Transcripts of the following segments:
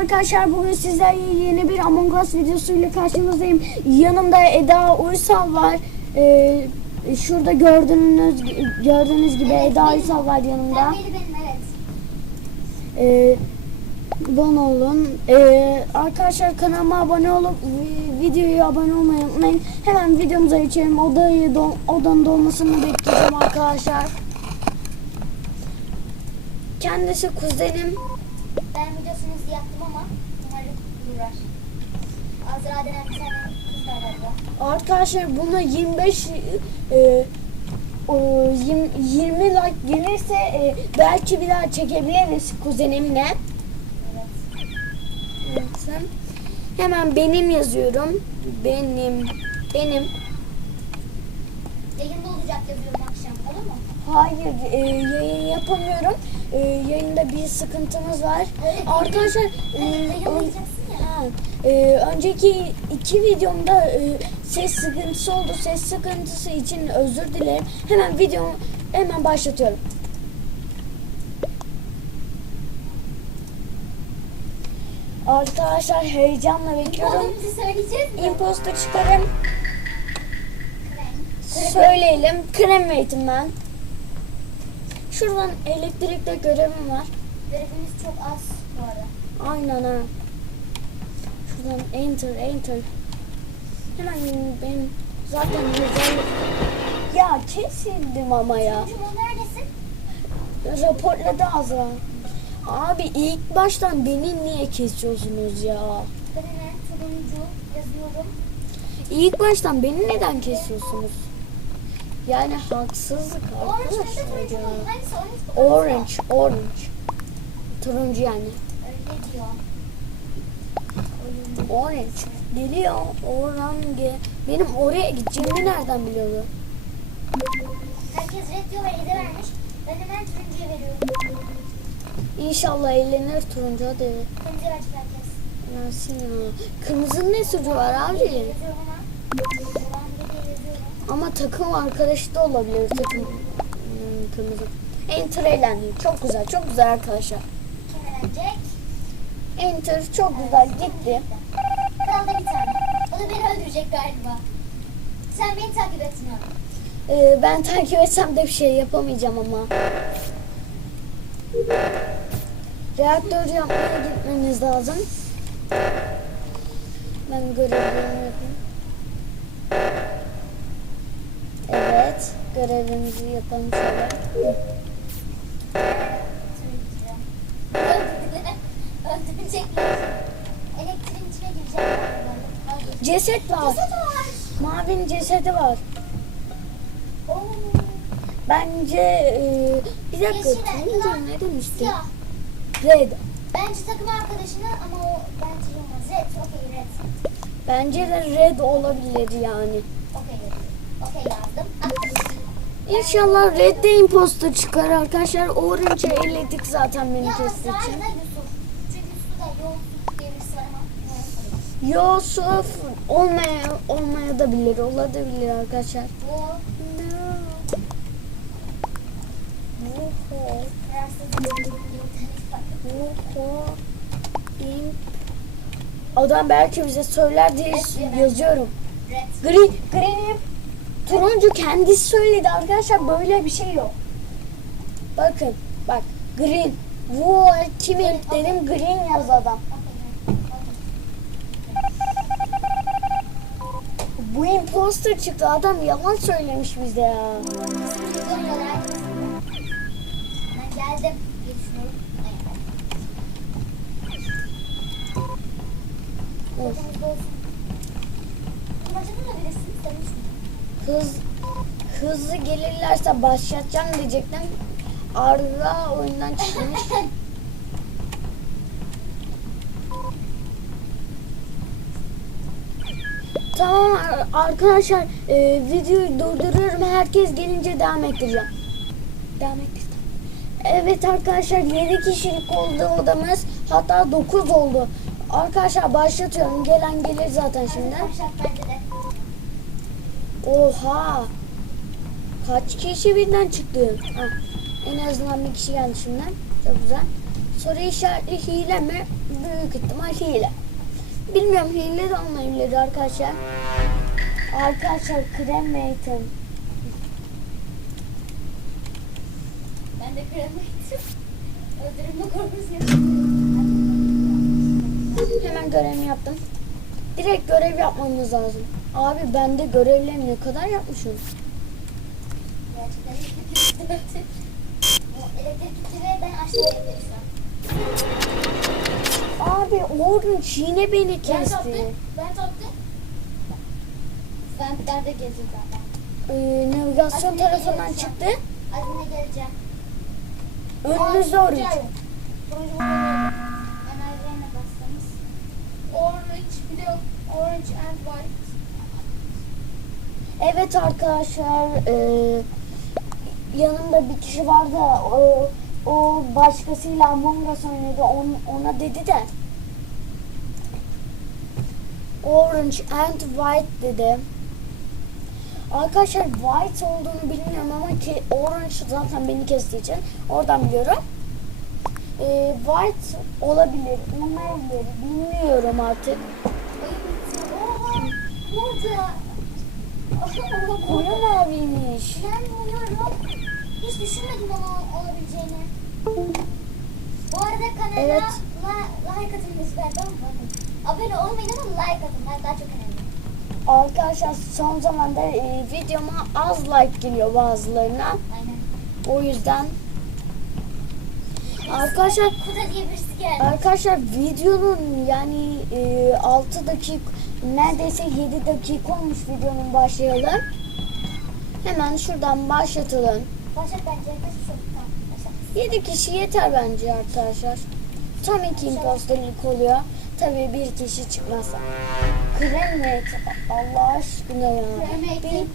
arkadaşlar bugün sizlerle yeni bir Among Us videosuyla karşınızdayım. Yanımda Eda Uysal var. Ee, şurada gördüğünüz gördüğünüz gibi Eda Uysal var yanımda. Benim evet. Ee, olun. Ee, arkadaşlar kanalıma abone olup vi- videoya abone olmayı unutmayın. Hemen videomuza geçelim. Odayı don, odanın dolmasını bekleyeceğim arkadaşlar. Kendisi kuzenim. Ben videosunu yaptım ama umarım durar. Azra denen bir tane kız var galiba. Arkadaşlar buna 25 e, o, yirmi- 20 like gelirse e, belki bir daha çekebiliriz kuzenimle. Evet. Evet. Hemen benim yazıyorum. Benim. Benim. Yayında olacak yazıyorum akşam olur mu? Hayır e, yayın yapamıyorum. E, yayında bir sıkıntımız var. Evet, Arkadaşlar e, Evet, ön- ya. Ha, e, önceki iki videomda e, ses sıkıntısı oldu. Ses sıkıntısı için özür dilerim. Hemen video hemen başlatıyorum. Arkadaşlar heyecanla bekliyorum. Imposter çıkarım. Krem. Söyleyelim. Krem eğitim ben. Şuradan elektrikte görevim var. Görevimiz çok az bu arada. Aynen ha. Şuradan enter enter. Hemen benim zaten güzel. Ya kesildim ama ya. Neredesin? Raporladı Azra. Abi ilk baştan beni niye kesiyorsunuz ya? Ben hemen turuncu yazıyorum. İlk baştan beni neden kesiyorsunuz? Yani haksızlık arkadaşlar turuncu ya. orange? Orange. Turuncu yani. Öyle diyor. Orange. Geliyor. Orange. Benim oraya gideceğimi nereden biliyordu? Herkes red diyor ve red'e vermiş. Ben hemen turuncuya veriyorum. İnşallah eğlenir turuncu hadi. Turuncuya verecek herkes. Nasıl ya? Kırmızının ne suçu var abi? Yazıyorum ama. Ama takım arkadaşı da olabilir takım. Hmm, kırmızı. Enter eğlendi. Çok güzel, çok güzel arkadaşlar. Enter çok güzel gitti. Kaldı bir tane. O da beni öldürecek galiba. Sen beni takip ettin abi. Ee, ben takip etsem de bir şey yapamayacağım ama. Reaktör yapmaya gitmemiz lazım. Ben görevlerimi yapayım. Evet, görevimizi yapalım şöyle. Öldürecekler. Elektriğin içine gireceğim. Ceset var. Ceset var. Mavinin cesedi var. Oo. Bence e, bir dakika Yeşil, turuncu ne demişti? Siyah. Red. Bence takım arkadaşına ama o bence olmaz. Red. Okey red. Bence de red olabilir yani. Okey red. Okey yazdım. İnşallah red de imposter çıkar arkadaşlar. Orange'ı eledik zaten beni Azrail için. Yusuf. Olmaya olmaya da bilir, olabilir arkadaşlar. Adam belki bize söyler diye yazıyorum. Green, green imp. Turuncu kendisi söyledi arkadaşlar böyle bir şey yok. Bakın bak green. Bu kim imp dedim green yaz adam. Bu imposter çıktı adam yalan söylemiş bize ya. Ben geldim. Of. Amacını da bilirsiniz demiştim. Hız hızlı gelirlerse başlatacağım diyecektim. Arda oyundan çıkmış. tamam ar- arkadaşlar e, videoyu durduruyorum. Herkes gelince devam ettireceğim. Devam ettirdim. Evet arkadaşlar 7 kişilik oldu odamız. Hatta 9 oldu. Arkadaşlar başlatıyorum. Gelen gelir zaten şimdi. De. Oha. Kaç kişi birden çıktı? Ha. En azından bir kişi geldi şimdiden. Çok güzel. Soru işaretli hile mi? Büyük ihtimal hile. Bilmiyorum hile de olmayabilir arkadaşlar. Arkadaşlar krem eğitim. Ben de korkusu yaşadım. Hemen görevimi yaptım. Direkt görev yapmamız lazım. Abi ben de görevlerimi ne kadar yapmışım. Gerçekten elektrik Bu elektrik gitti ve ben aşağıya gidiyorum şu an. Abi orange yine beni Ben kesti. Ben taptım. Ben nerede gezdim zaten. Ee, navigasyon tarafından çıktı. Azine geleceğim. Önünüzde orange. Orange, bir de orange and white. Evet arkadaşlar e, yanımda bir kişi vardı o, o başkasıyla Among Us oynadı On- ona dedi de Orange and White dedi. Arkadaşlar White olduğunu bilmiyorum ama ki Orange zaten beni kestiği için oradan biliyorum. E, white olabilir, olmayabilir bilmiyorum artık. Burada. Koyu maviymiş. İnanmıyorum. Hiç düşünmedim onun olabileceğini. Bu arada kanala Evet. la- like atın lütfen. Abone olmayın ama like atın. Like daha çok önemli. Arkadaşlar son zamanda e, videoma az like geliyor bazılarına. Aynen. O yüzden arkadaşlar arkadaşlar videonun yani e, 6 dakika neredeyse 7 dakika olmuş videonun başlayalım. Hemen şuradan başlatalım. Başlat bence. Tamam. Başlat. 7 kişi yeter bence arkadaşlar. Tam iki imposterlık oluyor. Tabii bir kişi çıkmazsa. Kremet Allah aşkına ya. Kremate.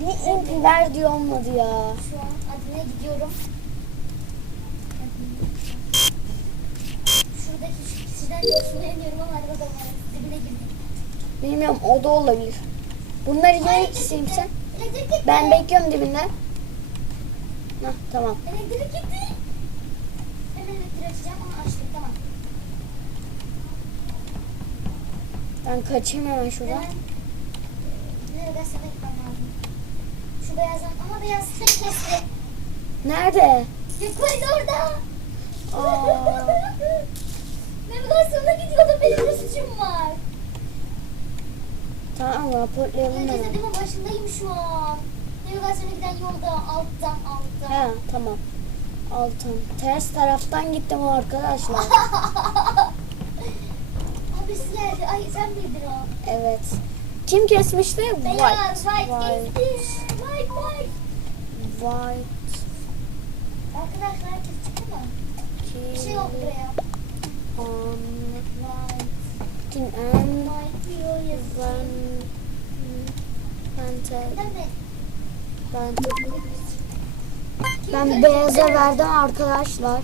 Bir, bir imp verdi olmadı ya. Şu an adına gidiyorum. Şuradaki şu kişiden ama. Dibine. Bilmiyorum o da olabilir. Bunları Ay, ikisiyim sen. Elektrik gitti. Ben bekliyorum dibinde. Hah tamam. Elektrik gitti. Hemen açacağım ama açtım tamam. Ben kaçayım hemen şuradan. Ben nereden sana gitmem lazım. Şu beyazdan ama beyaz kesti. Nerede? Yukarıda orada. Aa. Navigasyona gidiyordum benim ne suçum var. Tamam raporlayalım Herkes hemen. adamın başındayım şu an. Navigasyona giden yolda alttan alttan. He tamam. Altın. Ters taraftan gittim arkadaşlar. Abi siz geldi. Ay sen miydin o? Evet. Kim kesmişti? Beyaz, white, White. White, white. White. Arkadaşlar herkes çıktı mı? Bir şey oldu buraya. On. White, Kin and. white diyor yazıyor. Ben. Ben beyaza verdim arkadaşlar.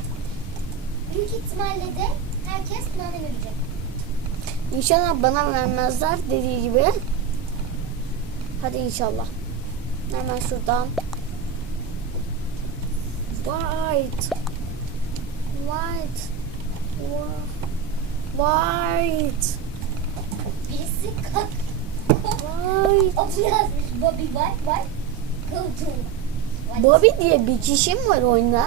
Büyük ihtimalle de herkes bana verecek. İnşallah bana vermezler dediği gibi. Hadi inşallah. Hemen şuradan. White. White. White. Birisi kalk. White. Adı yazmış Bobby White White. Go. Bobby diye bir kişi mi var oyunda?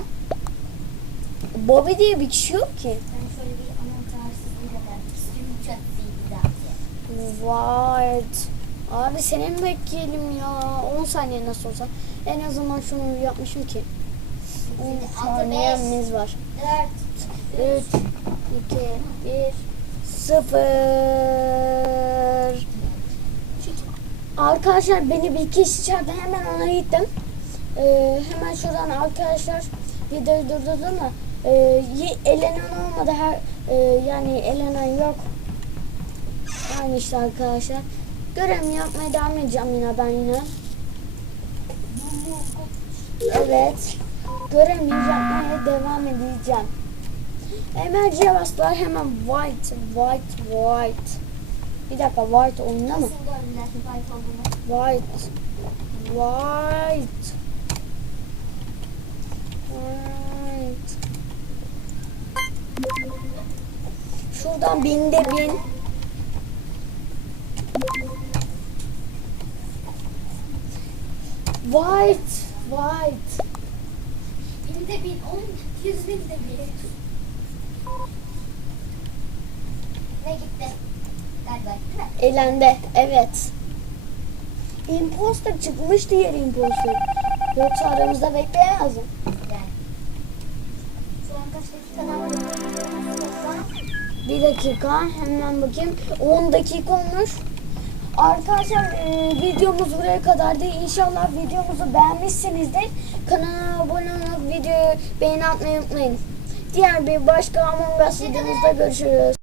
Bobby diye bir kişi yok ki. White. Abi senin bekleyelim ya. 10 saniye nasıl olsa. En azından şunu yapmışım ki. 10 Altı, saniyemiz var. 4, 3, 2, 1, 0. Arkadaşlar beni bir kişi çağırdı. Hemen ona gittim. Ee, hemen şuradan arkadaşlar videoyu durdurdum ama e, y- elenen olmadı. Her, e, yani elenen yok. Aynı işte arkadaşlar. Görevimi yapmaya devam edeceğim yine ben yine. Evet. Görevimi yapmaya devam edeceğim. Emerciye bastılar hemen white, white, white. Bir dakika white oyunda mı? White? White, white. Şuradan binde bin. White. White. Binde bin, on, yüz binde bir. Ne gitti? Değil mi? Elendi. Evet. Imposter çıkmış diğer imposter. Yoksa aramızda bekleyemezdim. Yani. Bir dakika hemen bakayım. 10 dakika olmuş. Arkadaşlar e, videomuz buraya kadardı. İnşallah videomuzu beğenmişsinizdir. Kanala abone olup videoyu beğeni atmayı unutmayın. Diğer bir başka Among Us videomuzda görüşürüz.